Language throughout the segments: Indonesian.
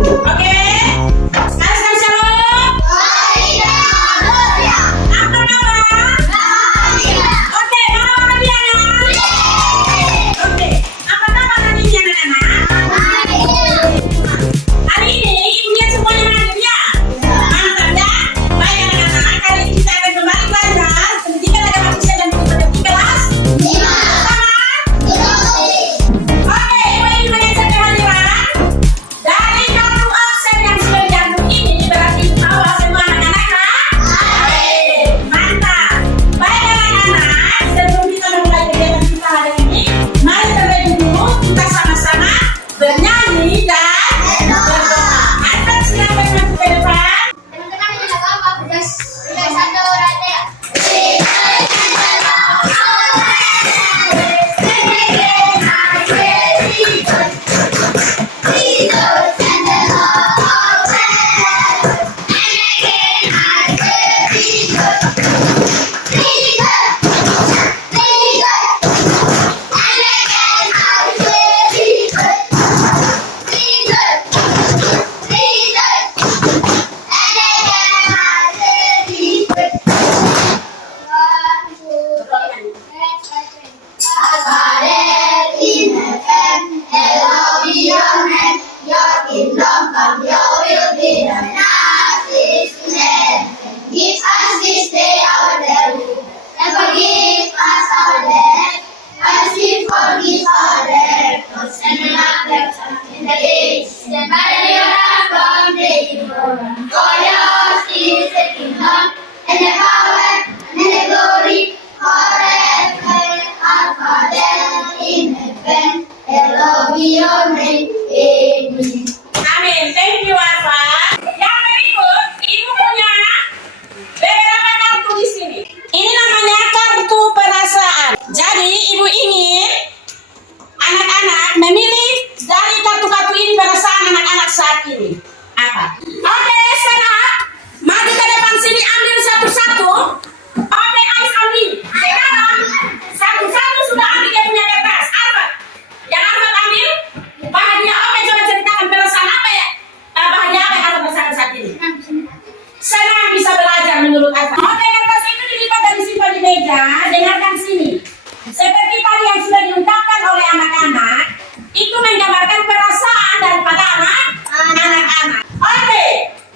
Oke, sekarang shalom. Apa kabar? Oke, mana Diana? Oke, apa kabar hari ini anak-anak? Hari ini ibunya semuanya hadir ya? Mantap ya? Baik anak-anak, kali ini kita akan kembali belajar pendidikan agama Kristen dan metode di kelas 5. Oke, ibu ingin mengecek kehadiran dari kartu absen yang sudah digantung ini, berarti tahu semua anak-anak kan? Mantap. Baik anak-anak, sebelum kita memulai kegiatan kita hari ini, mari terlebih dulu kita sama-sama bernyanyi dan berdoa. Ada siapa yang maju ke depan? Teman-teman yang agak apa? Bedas satu rata ya. Give us this day our daily, and forgive us our debt, as we forgive our debtors, and do not let us into temptation, but deliver us from the evil one. For yours is the kingdom, and the power, and the glory, forever. Our Father in heaven, hallowed be your name. Amen. Amin. Thank you, Alfa. Yang berikut, ibu punya beberapa kartu di sini. Ini namanya kartu perasaan. Jadi, ibu ingin anak-anak memilih dari kartu-kartu ini perasaan anak-anak saat ini. Apa? Oke, Sarah. Maju ke depan sini, ambil satu-satu. Oke, Ais ambil. Sekarang, satu-satu sudah ambil dia punya kertas. Alfa. Yang Alfa ambil, bahagia. Oke, coba ceritakan perasaan apa ya? Bahagia apa yang Alfa rasakan saat ini? Senang bisa belajar menurut Alfa. Oke, kertas itu dilipat dan disimpan di meja. Dengarkan sini. Seperti tadi yang sudah diungkapkan oleh anak-anak, itu menggambarkan perasaan daripada anak-anak. Oke,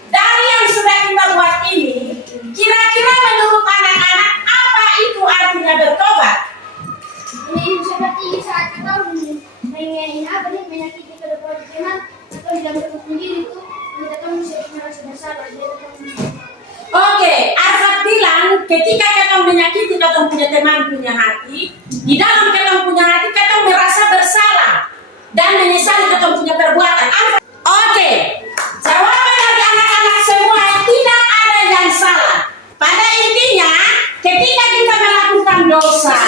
dari yang sudah kita buat ini, kira-kira menurut anak-anak apa itu artinya bertobat? Ini seperti saat kita mengenai apa nih menyakiti kedua Tuhan atau tidak berhukum diri itu kita tahu merasa bersalah. Oke, Arfad bilang ketika kita menyakiti kita punya teman punya hati, di dalam kita punya hati kita merasa bersalah dan menyesali kita punya perbuatan. Oke, jawaban dari anak-anak semua tidak ada yang salah. Pada intinya, ketika kita melakukan dosa,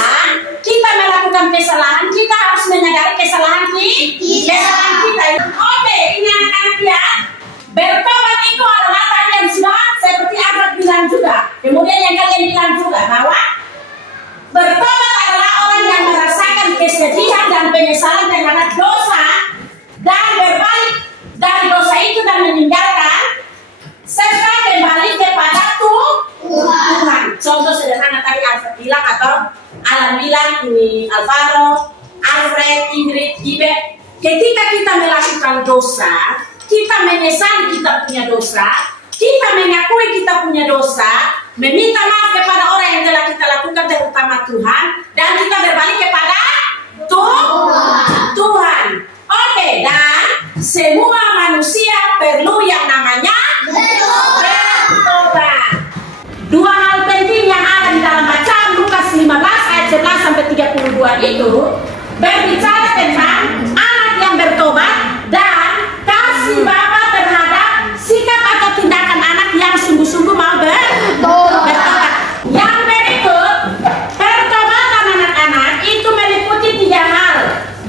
kita melakukan kesalahan, kita harus menyadari kesalahan kita. Oke, ini anak-anak ya. Bertobat itu adalah tadi yang sudah seperti Arfad bilang juga. Kemudian yang kalian bilang juga bahwa bertobat adalah orang yang merasakan kesedihan dan penyesalan terhadap dosa dan berbalik dari dosa itu dan meninggalkan serta kembali kepada Tuhan. Contoh sederhana tadi Alfred bilang atau Alan bilang, ini Alvaro, Alfred, Ingrid, Ibe. Ketika kita melakukan dosa, kita menyesali kita punya dosa, kita mengakui kita punya dosa, meminta maaf kepada orang yang telah kita lakukan terutama Tuhan, dan kita berbalik kepada Tuhan. Oke, dan semua manusia perlu yang namanya bertobat. Dua hal penting yang ada di dalam bacaan Lukas 15 ayat 11 sampai 32 itu berbicara tentang anak yang bertobat dan kasih Bapa terhadap sikap atau tindakan anak yang sungguh-sungguh mau bertobat. Yang berikut, pertobatan anak-anak itu meliputi 3 hal.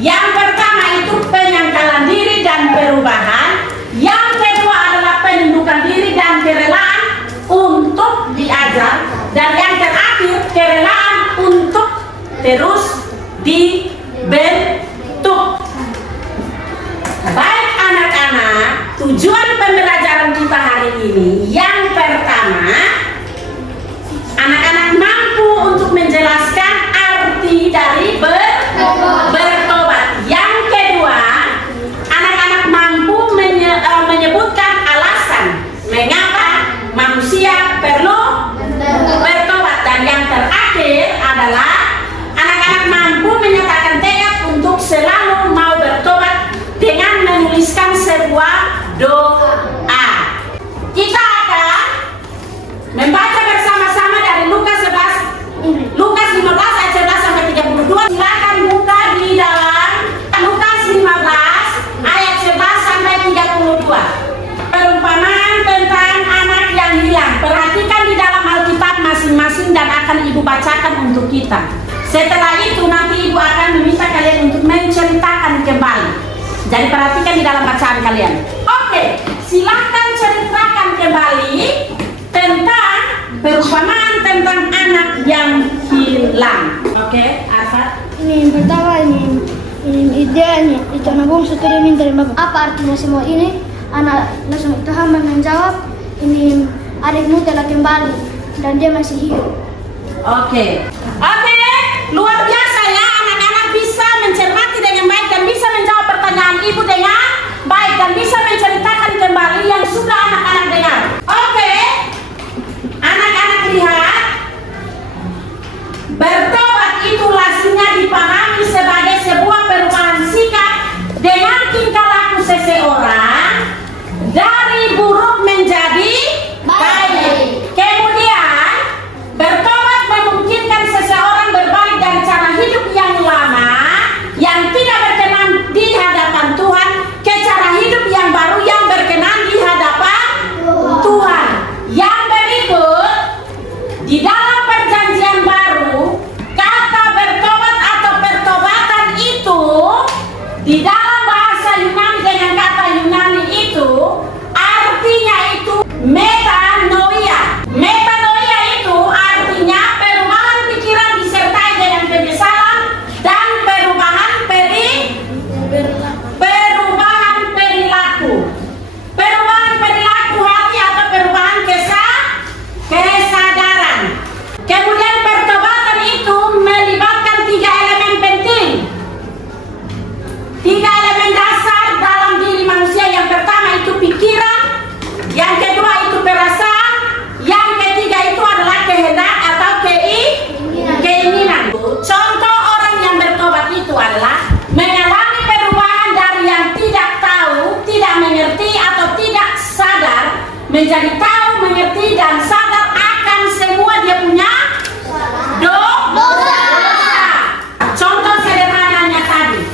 Yang pertama itu penyangkalan diri dan perubahan. Yang kedua adalah penundukan diri dan kerelaan untuk diajar. Dan yang terakhir, kerelaan untuk terus dibentuk. Baik anak-anak, Tujuan pembelajaran kita hari ini yang pertama, anak-anak mampu untuk menjelaskan arti dari bertobat. Yang kedua, anak-anak mampu menyebutkan alasan mengapa manusia perlu bertobat. Dan yang terakhir adalah anak-anak mampu menyatakan tekad untuk selalu mau bertobat dengan menuliskan sebuah doa. Kita akan membaca bersama-sama dari Lukas 15 ayat 11 sampai 32. Silakan buka di dalam Lukas 15 ayat 11 sampai 32. Perumpamaan tentang anak yang hilang. Perhatikan di dalam Alkitab masing-masing dan akan ibu bacakan untuk kita. Setelah itu nanti ibu akan meminta kalian untuk menceritakan kembali. Jadi perhatikan di dalam bacaan kalian. Oke, silahkan ceritakan kembali tentang perumpamaan tentang anak yang hilang. Oke, Arfad. Ini yang pertama, ini ideanya. Itu anak bungsu itu dia minta dari bapak. Apa artinya semua ini? Anak langsung itu hamba menjawab, ini adikmu telah kembali dan dia masih hidup. Oke, luar biasa ya, anak-anak bisa mencermati dengan baik dan bisa menjawab pertanyaan ibu dengan baik dan bisa menceritakan kembali yang sudah anak-anak dengar. Oke, anak-anak lihat, bertobat itu langsungnya dipahami sebagai sebuah perubahan sikap dengan tingkah laku seseorang dari buruk menjadi baik. Kemudian bertobat memungkinkan seseorang berbalik dari cara hidup yang lama yang tidak berkenan di hadapan Tuhan ke cara hidup yang baru yang berkenan di hadapan Tuhan. Yang berikut, di dalam perjanjian baru, kata bertobat atau pertobatan itu di dalam bahasa Yunani dengan kata Yunani itu artinya itu metanoia. Metanoia itu artinya perubahan pikiran disertai dengan penyesalan dan perubahan perilaku. Perubahan perilaku hati atau perubahan kesadaran. Kemudian pertobatan itu melibatkan 3 elemen penting. 3 elemen dasar dalam diri manusia. Yang pertama itu pikiran, yang kedua itu perasaan, yang ketiga itu adalah kehendak atau keinginan. Contoh orang yang bertobat itu adalah mengalami perubahan dari yang tidak tahu, tidak mengerti atau tidak sadar menjadi tahu, mengerti dan sadar akan semua dia punya dosa. Contoh sederhananya tadi.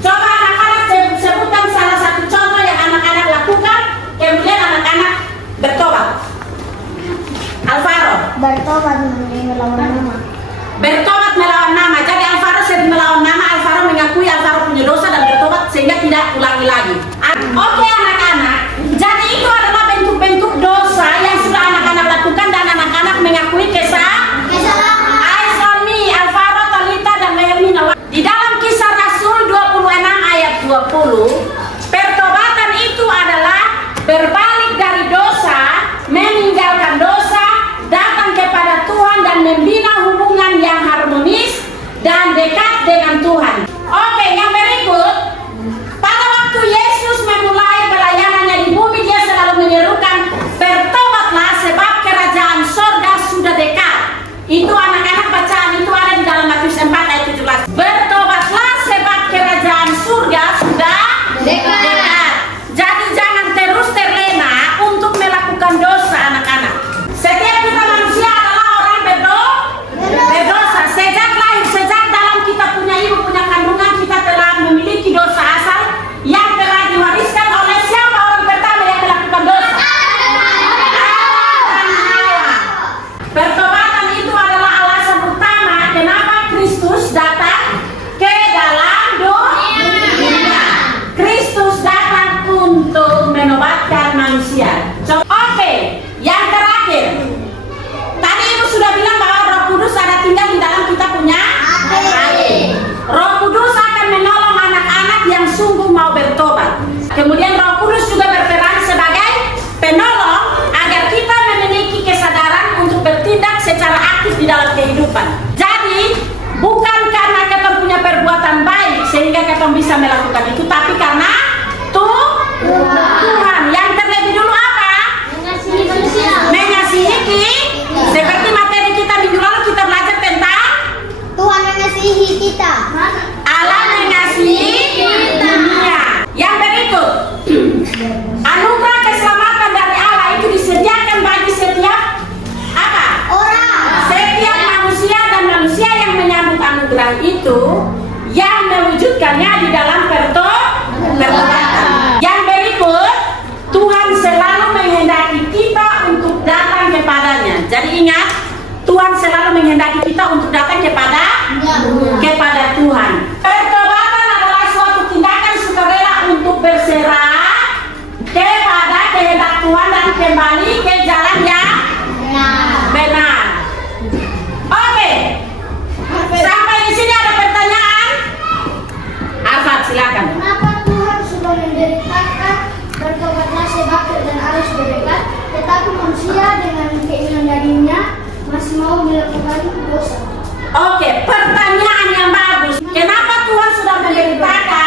Coba anak-anak sebutkan salah satu contoh yang anak-anak lakukan, kemudian anak-anak bertobat. Alvaro. Bertobat melawan nama. Bertobat melawan nama. Jadi Alvaro sedang melawan nama. Alvaro mengakui Alvaro punya dosa dan bertobat sehingga tidak ulangi lagi. Oke anak-anak. Jadi itu adalah bentuk-bentuk dosa yang sudah anak-anak lakukan dan anak-anak mengakui kesalahan. Eyes on me, Alvaro, Talita dan Hermina. Di dalam Kisah Rasul 26 ayat 20, pertobatan itu adalah berbalik dari dosa, meninggalkan dosa, datang kepada Tuhan dan membina hubungan yang harmonis dan dekat dengan Tuhan. Oke, yang berikut, pada waktu Yesus memulai bisa melakukan itu, tapi karena Tuhan. Yang terlebih dulu apa? Mengasihi manusia. Mengasihi. Seperti materi kita minggu lalu kita belajar tentang Tuhan mengasihi kita. Allah mengasihi dunia. Yang berikut, anugerah keselamatan dari Allah itu disediakan bagi setiap apa? Orang. Setiap manusia, dan manusia yang menyambut anugerah itu yang mewujudkannya di dalam pertobatan. Yang berikut, Tuhan selalu menghendaki kita untuk datang kepadanya. Jadi ingat, Tuhan selalu menghendaki kita untuk datang kepada Tuhan. Pertobatan adalah suatu tindakan sukarela untuk berserah kepada kehendak Tuhan dan kembali ke jalan yang benar. Oke. Sampai di sini ada pertanyaan? Arfad, silakan. Kenapa Tuhan sudah menderitakan bertobatlah sebab dan Allah sudah dekat, tetapi manusia dengan keinginan dagingnya masih mau melakukan dosa? Oke, pertanyaan yang bagus. Kenapa Tuhan sudah memberitakan